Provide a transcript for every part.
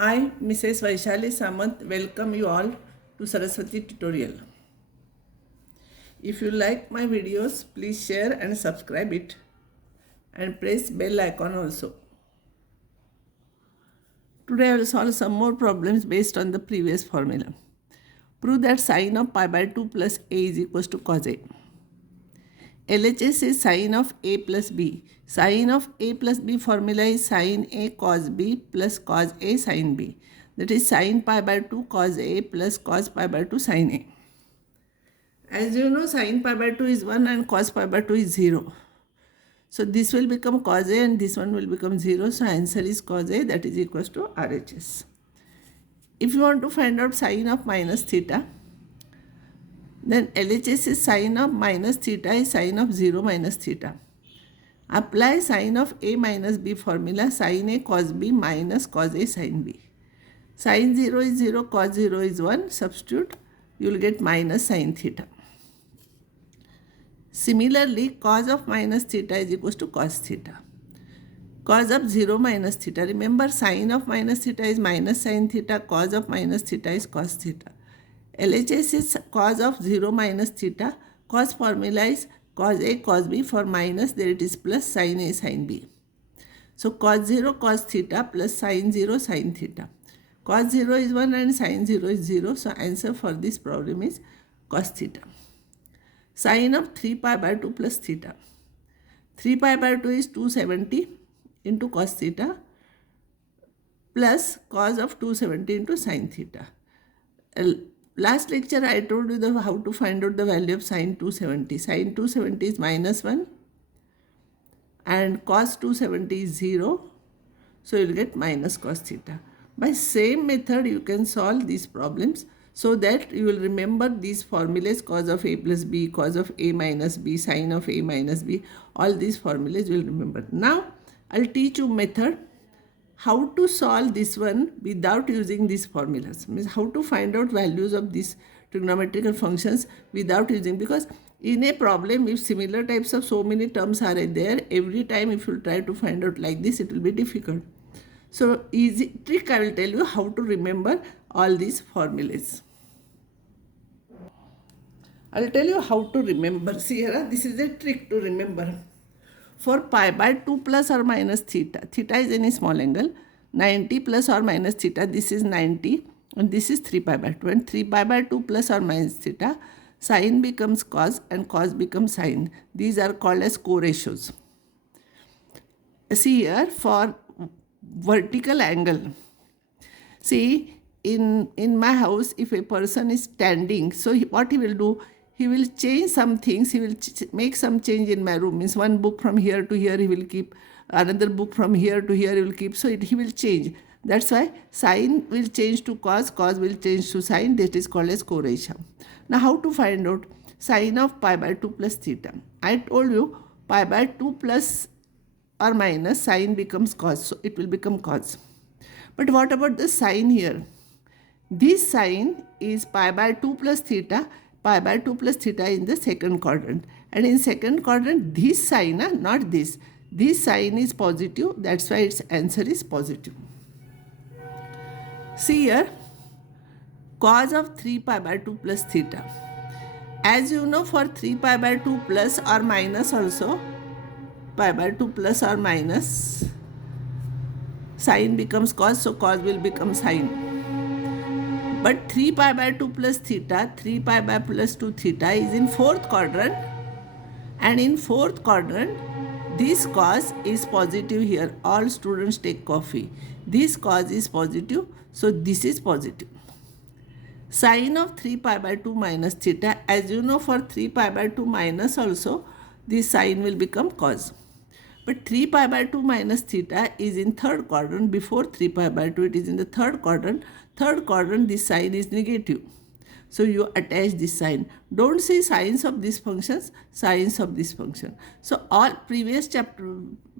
I, Mrs. Vaishali Samant, welcome you all to Saraswati tutorial. If you like my videos, please share and subscribe it and press bell icon also. Today I will solve some more problems based on the previous formula. Prove that sine of pi by 2 plus a is equals to cos a. LHS is sine of a plus b. Sine of a plus b formula is sine a cos b plus cos a sine b. That is sine pi by 2 cos a plus cos pi by 2 sine a. As you know, sine pi by 2 is 1 and cos pi by 2 is 0. So this will become cos a and this one will become 0. So answer is cos a, that is equals to RHS. If you want to find out sine of minus theta, then LHS is sine of minus theta is sine of 0 minus theta. Apply sine of a minus b formula, sine a cos b minus cos a sine b. Sine 0 is 0, cos 0 is 1. Substitute, you will get minus sine theta. Similarly, cos of minus theta is equals to cos theta. Cos of 0 minus theta. Remember, sine of minus theta is minus sine theta. Cos of minus theta is cos theta. LHS is cos of 0 minus theta. Cos formula is cos a cos b. For minus, there it is plus sine a sine b. So cos 0 cos theta plus sine 0 sine theta. Cos 0 is 1 and sine 0 is 0. So answer for this problem is cos theta. Sine of 3 pi by 2 plus theta. 3 pi by 2 is 270 into cos theta plus cos of 270 into sine theta. Last lecture I told you how to find out the value of sine 270. Sine 270 is minus 1 and cos 270 is 0. So you will get minus cos theta. By same method you can solve these problems so that you will remember these formulas, cos of a plus b, cos of a minus b, sine of a minus b. All these formulas you will remember. Now I will teach you method how to solve this one without using these formulas. Means how to find out values of these trigonometrical functions without using, because in a problem if similar types of so many terms are there, every time if you try to find out like this, it will be difficult. So easy trick I will tell you how to remember all these formulas. I will tell you how to remember. See here, this is a trick to remember. For pi by 2 plus or minus theta, theta is any small angle, 90 plus or minus theta, this is 90 and this is 3 pi by 2, and 3 pi by 2 plus or minus theta, sine becomes cos and cos becomes sine. These are called as co-ratios. See here, for vertical angle, see in my house if a person is standing, so what he will do, he will change some things, he will make some change in my room. Means one book from here to here he will keep, another book from here to here he will keep, so he will change. That's why sine will change to cos, cos will change to sine, that is called as co-ratio. Now how to find out sine of pi by 2 plus theta? I told you pi by 2 plus or minus sine becomes cos, so it will become cos. But what about the sine here? This sine is pi by 2 plus theta. Pi by 2 plus theta in the second quadrant, and in second quadrant this sign, not this sign is positive, that's why its answer is positive. See here, cos of 3 pi by 2 plus theta. As you know, for 3 pi by 2 plus or minus also, pi by 2 plus or minus, sine becomes cos, so cos will become sine. But 3 pi by 2 plus theta, 3 pi by plus 2 theta is in fourth quadrant, and in fourth quadrant this cos is positive here. All students take coffee. This cos is positive, so this is positive. Sine of 3 pi by 2 minus theta, as you know, for 3 pi by 2 minus also this sine will become cos. But 3 pi by 2 minus theta is in third quadrant. Before 3 pi by 2 it is in the third quadrant. Third quadrant this sign is negative. So you attach this sign. Don't say sines of these functions, sines of this function. So all previous chapter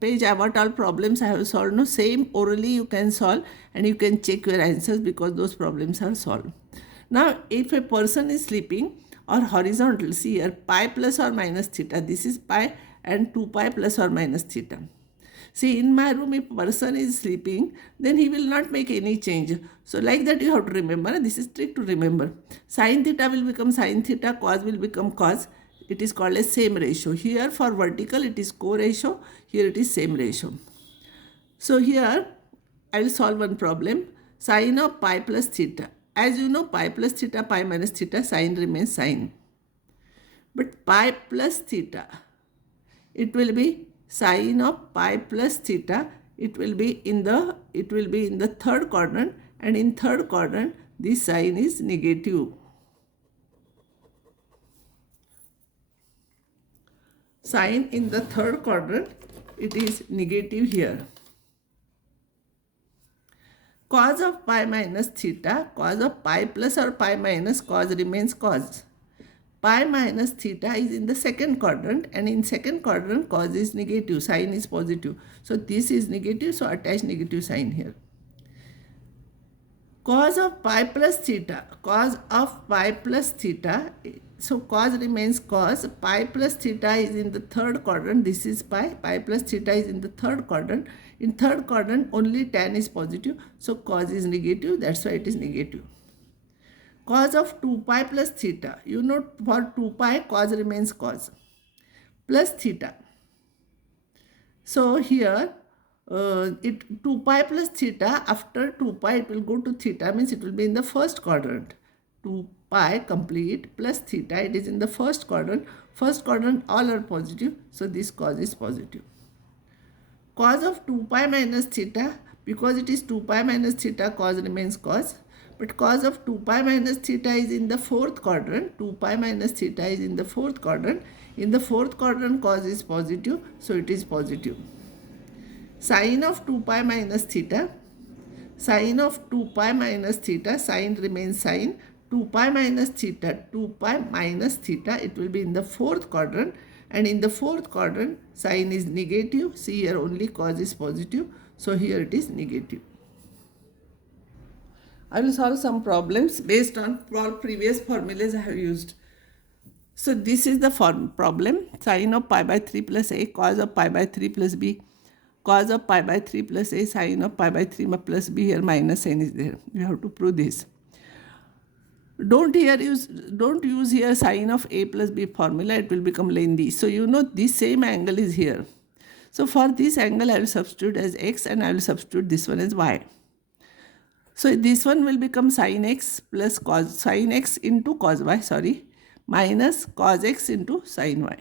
page what all problems I have solved, no, same orally you can solve and you can check your answers because those problems are solved. Now if a person is sleeping or horizontal, see here pi plus or minus theta, this is pi and 2 pi plus or minus theta. See, in my room, if person is sleeping, then he will not make any change. So like that you have to remember. This is trick to remember. Sin theta will become sin theta, cos will become cos. It is called as same ratio. Here for vertical it is co-ratio. Here it is same ratio. So here I will solve one problem. Sin of pi plus theta. As you know, pi plus theta, pi minus theta, sin remains sin. But pi plus theta, it will be sin of pi plus theta. It will be in the third quadrant, and in third quadrant this sign is negative. Sign in the third quadrant, it is negative here. Cos of pi minus theta, cos of pi plus or pi minus cos remains cos. Pi minus theta is in the second quadrant, and in second quadrant cos is negative, sin is positive. So this is negative, so attach negative sign here. Cos of pi plus theta, cos of pi plus theta, so cos remains cos, pi plus theta is in the third quadrant, this is pi plus theta is in the third quadrant. In third quadrant only tan is positive, so cos is negative, that's why it is negative. Cos of 2 pi plus theta, you know for 2 pi cos remains cos, plus theta. So here 2 pi plus theta, after 2 pi it will go to theta, means it will be in the first quadrant. 2 pi complete plus theta, it is in the first quadrant. First quadrant all are positive, so this cos is positive. Cos of 2 pi minus theta, because it is 2 pi minus theta, cos remains cos. But cos of 2 pi minus theta is in the fourth quadrant. 2 pi minus theta is in the fourth quadrant. In the fourth quadrant cos is positive, so it is positive. Sin of 2 pi minus theta, sin of 2 pi minus theta, sin remains sin. 2 pi minus theta, 2 pi minus theta, it will be in the fourth quadrant, and in the fourth quadrant sin is negative. See here only cos is positive, so here it is negative. I will solve some problems based on all previous formulas I have used. So this is the problem. Sin of pi by 3 plus a, cos of pi by 3 plus b, cos of pi by 3 plus a, sin of pi by 3 plus b. Here minus sign is there. You have to prove this. Don't use here sin of a plus b formula. It will become lengthy. So you know this same angle is here. So for this angle I will substitute as x, and I will substitute this one as y. So this one will become sin x plus cos, sin x into cos y, minus cos x into sin y.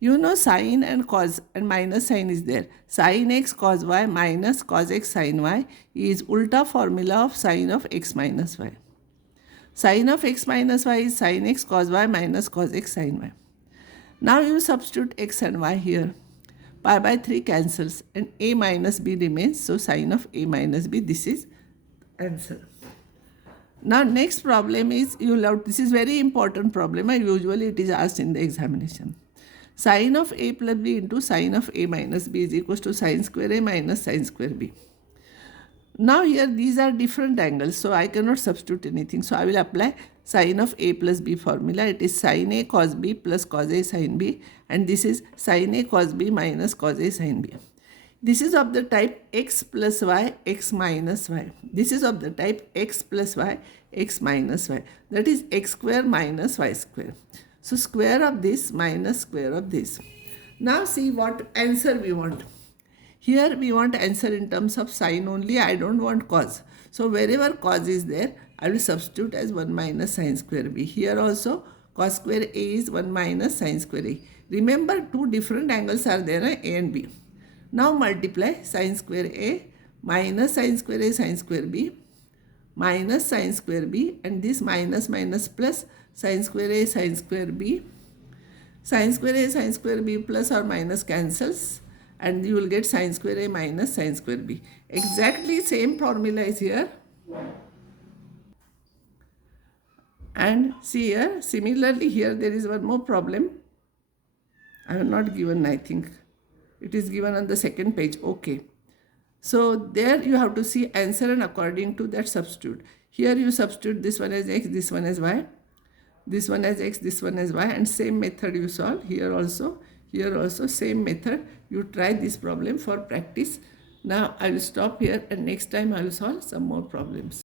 You know sin and cos and minus sign is there. Sin x cos y minus cos x sin y is ulta formula of sin of x minus y. Sin of x minus y is sin x cos y minus cos x sin y. Now you substitute x and y here. Pi by 3 cancels and a minus b remains. So sin of a minus b, this is answer. Now next problem is, this is very important problem, and usually it is asked in the examination. Sin of a plus b into sin of a minus b is equals to sin square a minus sin square b. Now here these are different angles, so I cannot substitute anything. So I will apply sin of a plus b formula. It is sin a cos b plus cos a sin b, and this is sin a cos b minus cos a sin b. This is of the type x plus y, x minus y. This is of the type x plus y, x minus y. That is x square minus y square. So square of this minus square of this. Now see what answer we want. Here we want answer in terms of sin only. I don't want cos. So wherever cos is there, I will substitute as 1 minus sin square b. Here also cos square a is 1 minus sin square a. Remember, two different angles are there, a and b. Now multiply sin square a minus sin square a sin square b minus sin square b, and this minus minus plus sin square a sin square b. Sin square a sin square b plus or minus cancels, and you will get sin square a minus sin square b. Exactly same formula is here. And see here, similarly here there is one more problem. I have not given, I think. It is given on the second page. Okay. So there you have to see answer, and according to that substitute. Here you substitute this one as x, this one as y. This one as x, this one as y, and same method you solve. Here also Here also same method. You try this problem for practice. Now I will stop here and next time I will solve some more problems.